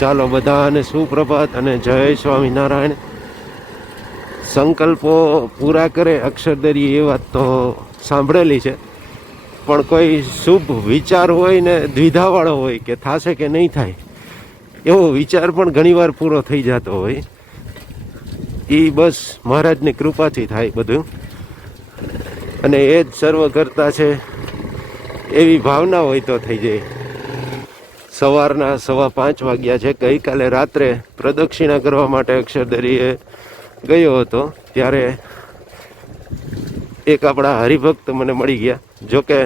ચાલો બધાને સુપ્રભાત અને જય સ્વામિનારાયણ. સંકલ્પો પૂરા કરે અક્ષરદરી એ વાત તો સાંભળેલી છે. પણ કોઈ શુભ વિચાર હોય ને દ્વિધાવાળો હોય કે થશે કે નહીં થાય, એવો વિચાર પણ ઘણીવાર પૂરો થઈ જતો હોય. એ બસ મહારાજની કૃપાથી થાય બધું. અને એ જ સર્વ કરતા છે, એવી ભાવના હોય તો થઈ જાય. સવારના સવા પાંચ વાગ્યા છે. ગઈકાલે રાત્રે પ્રદક્ષિણા કરવા માટે અક્ષરદરીએ ગયો હતો. ત્યારે એક આપણા હરિભક્ત મને મળી ગયા. જોકે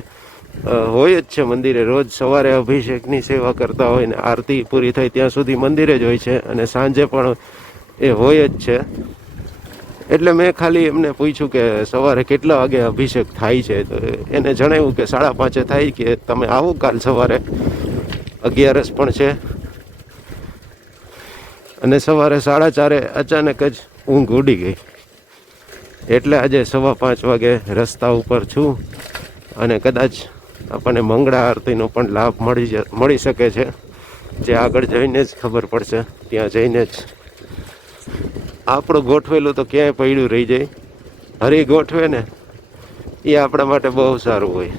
હોય જ છે મંદિરે. રોજ સવારે અભિષેકની સેવા કરતા હોય ને આરતી પૂરી થાય ત્યાં સુધી મંદિરે જ હોય છે અને સાંજે પણ એ હોય જ છે. એટલે મેં ખાલી એમને પૂછ્યું કે સવારે કેટલા વાગે અભિષેક થાય છે? તો એને જણાવ્યું કે સાડા પાંચે થાય કે તમે આવો કાલ સવારે. અગિયારસ પણ છે. અને સવારે સાડા ચારે અચાનક જ ઊંઘ ઉડી ગઈ. એટલે આજે સવા પાંચ વાગે રસ્તા ઉપર છું અને કદાચ આપણને મંગળા આરતીનો પણ લાભ મળી મળી શકે છે. જે આગળ જઈને જ ખબર પડશે, ત્યાં જઈને જ. આપણું ગોઠવેલું તો ક્યાંય પડ્યું રહી જાય. હરી ગોઠવે ને, એ આપણા માટે બહુ સારું હોય.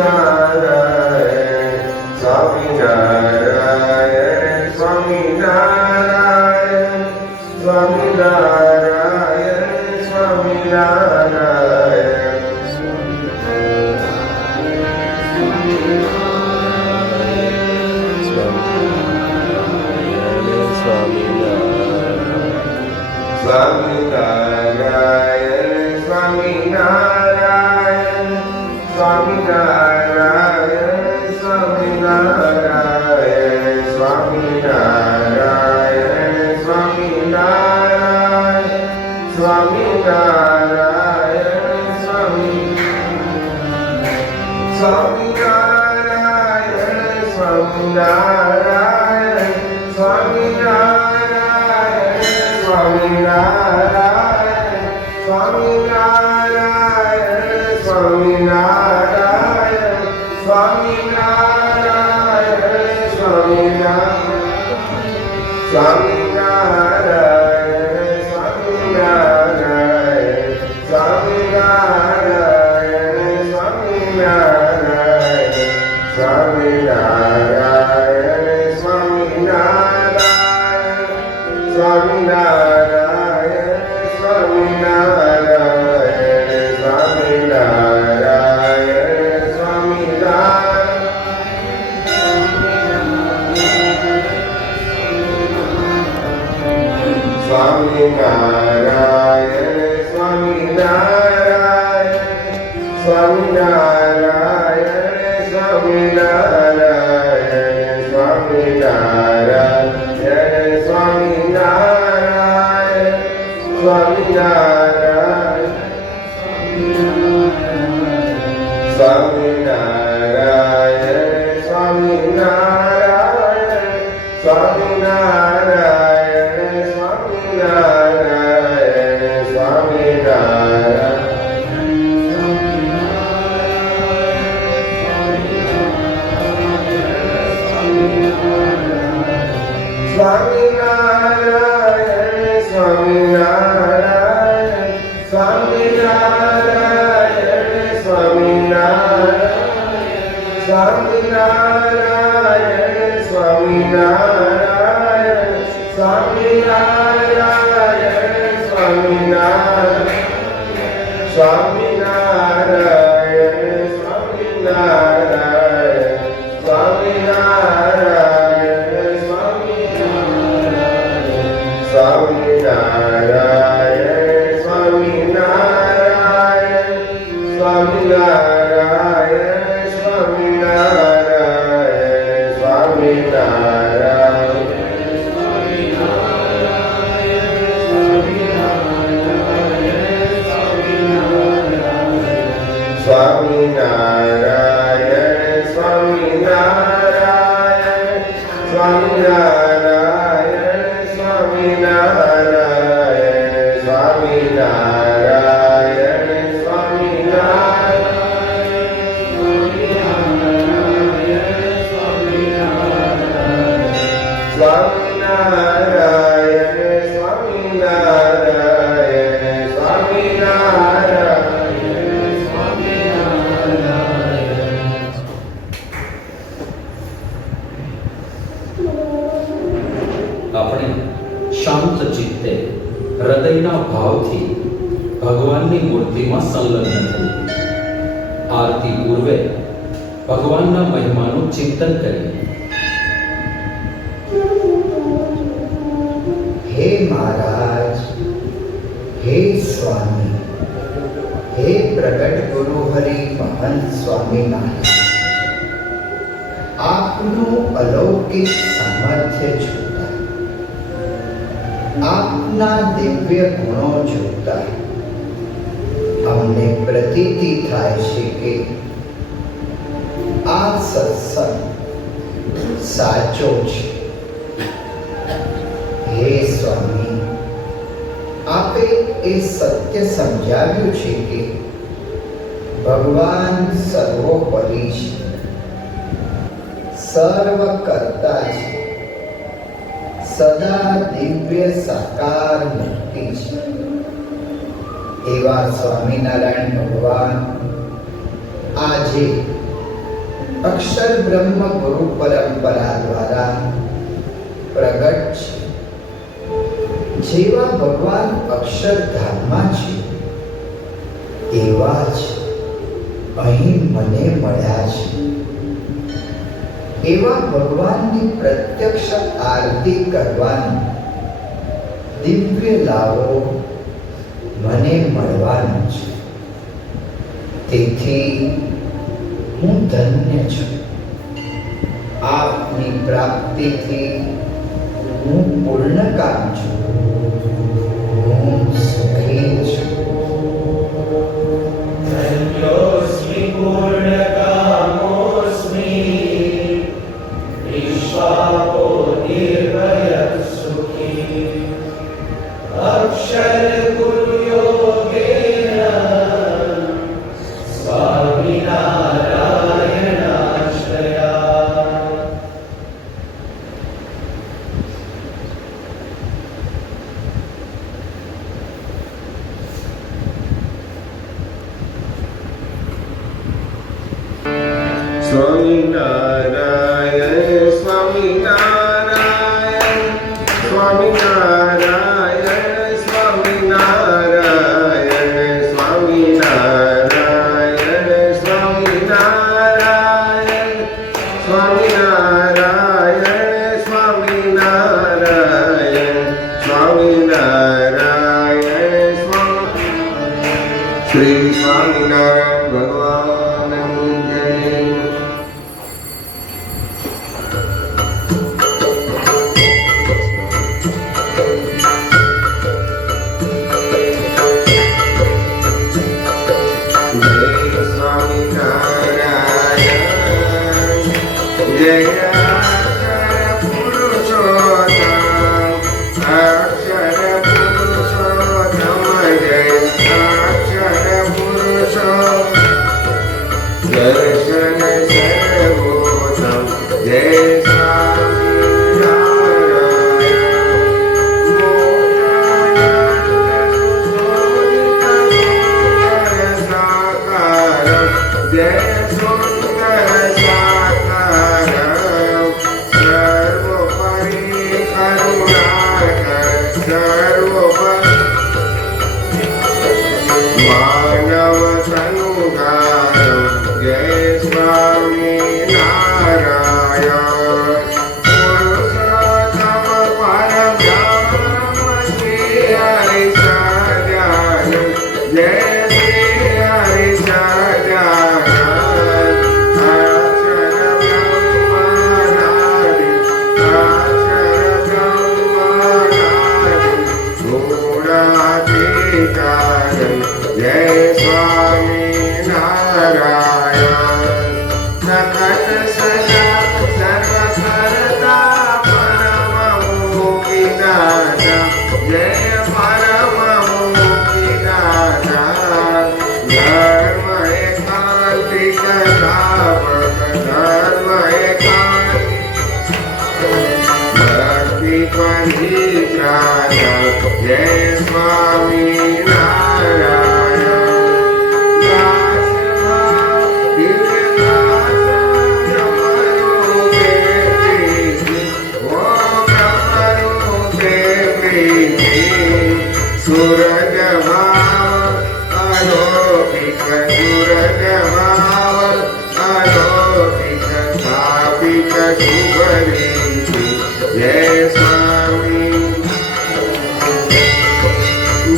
Buda. Swami na uh, Islamic Sawina. Amen. મૂર્તિમાં સંલગ્ન થઈએ આરતી પૂર્વે ભગવાનના મહિમાનું ચિંતન કરીએ હે મહારાજ હે સ્વામી હે પ્રગટ ગુરુ હરિ મહંત સ્વામી મહારાજ આપનું અલૌકિક સામર્થ્ય જોતા આપના દિવ્ય ગુણો જોતા અમને પ્રતીતિ થાય છે કે આ સત્સંગ સાચો છે હે સ્વામી આપે એ સત્ય સમજાવ્યું છે કે ભગવાન સર્વોપરી છે સર્વ કરતા છે સદા દિવ્ય સાકાર મૂર્તિ છે એવા સ્વામિનારાયણ ભગવાન. આજે અક્ષર બ્રહ્મ ગુરુ પરંપરા દ્વારા પ્રગટ છે. જેવા ભગવાન અક્ષરધામમાં છે, એવા જ અહીં મને મળ્યા છે. એવા ભગવાનની પ્રત્યક્ષ આરતી કરવાની દિવ્ય લાવો મને મળવાનું છે. તેથી હું ધન્ય છું. આપની પ્રાપ્તિથી હું પૂર્ણ કામ છું. Swami Nara.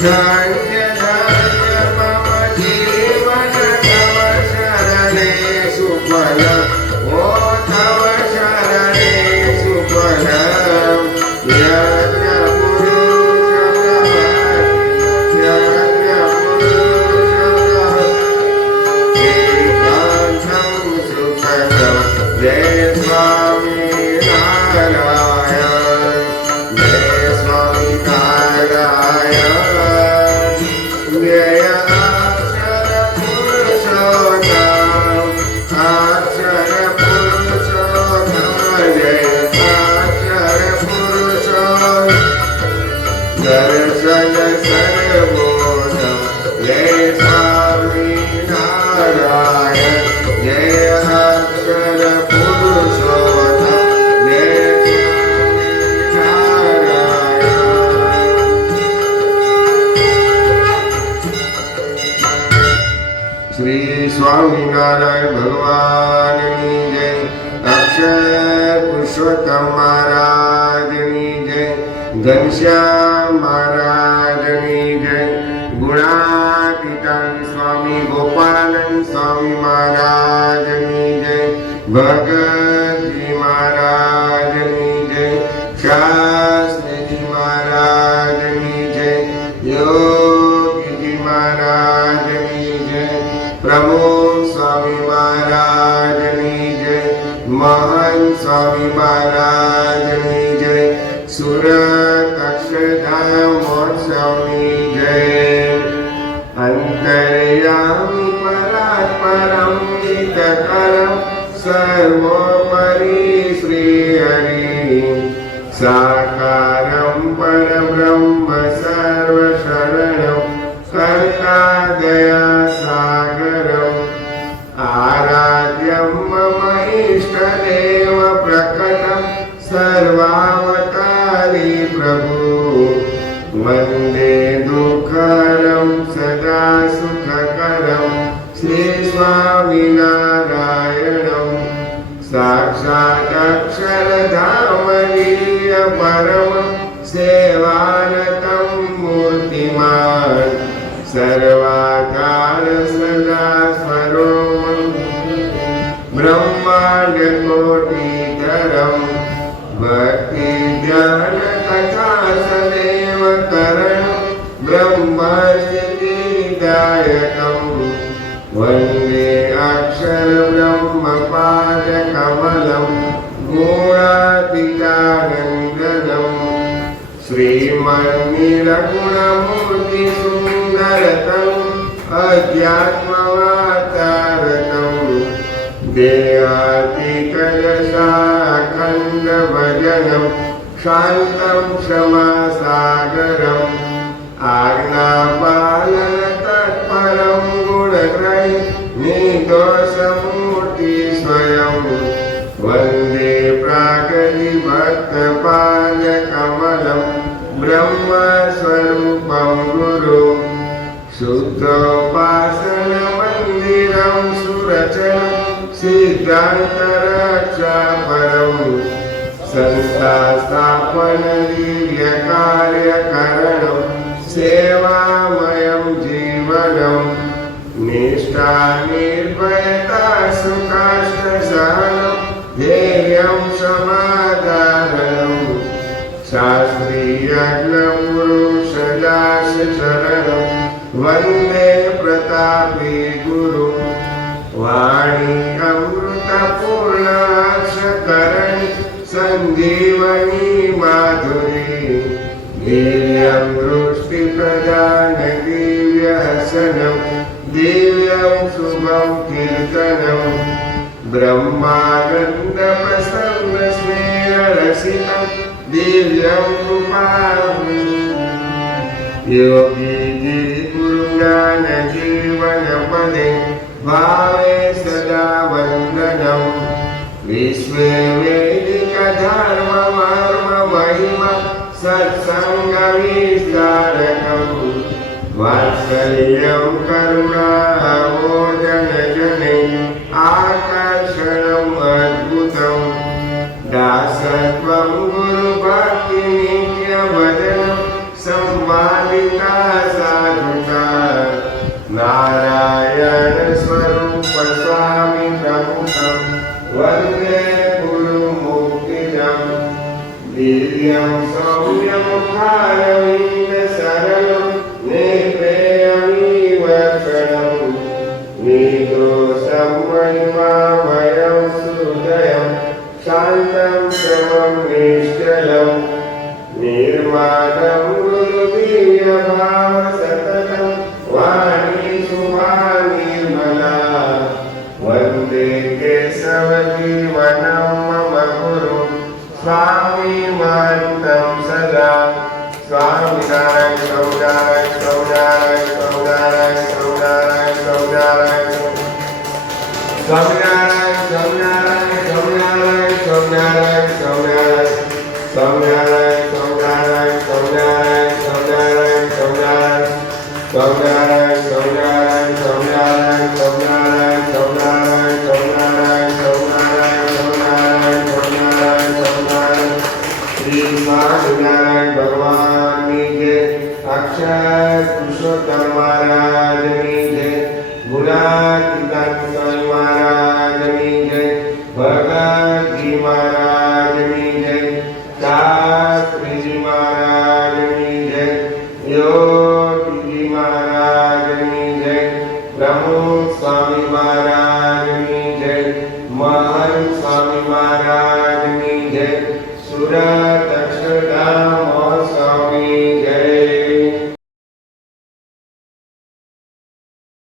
time. ભગવાનની જય. અક્ષય પુરુષોત્તમ મહારાજની જય. ઘનશ્યા સુરત અક્ષરધામ મહોત્સવની જય અંતર્યામી પરાત્પરમ નિતકરમ સર્વોપરી શ્રી હરિ સા પ્રભુ વંદે દુઃખરમ સદા સુખકરમ શ્રી સ્વામિનારાયણમ સાક્ષાત અક્ષરધામનીય પરમ સેવા वन्दे अक्षरब्रह्मपादकमलं अपायकमलम् श्रीमन्निरगुणमूर्तिसुन्दरतम् अध्यात्ममातारतं देवातिकलशाखण्डभजनं शान्तं क्षमासागरम्। आज्ञापालन night, me and God. Shastri वन्दे प्रतापे गुरु। वाणी अमृतपूर्णाशकरणि सञ्जीवनी माधुरी। दिव्यं दृष्टिप्रदानदिव्यहसनं दिव्यं शुभं कीर्तनं। ब्रह्मानन्दप्रसन्नस्मेरसितम् દિવ્યં રૂપાણી યોગીજી ગુરુજન જીવન પદે ભાવે સદા વંદનમ વિશ્વે વૈદિક ધર્મ મર્મ કરુણા प्रमुखं वन्दे गुरुमोक्तिदं दिव्यं सौम्यं Bharvi Swami Mantra. Aceh, Dusun, dan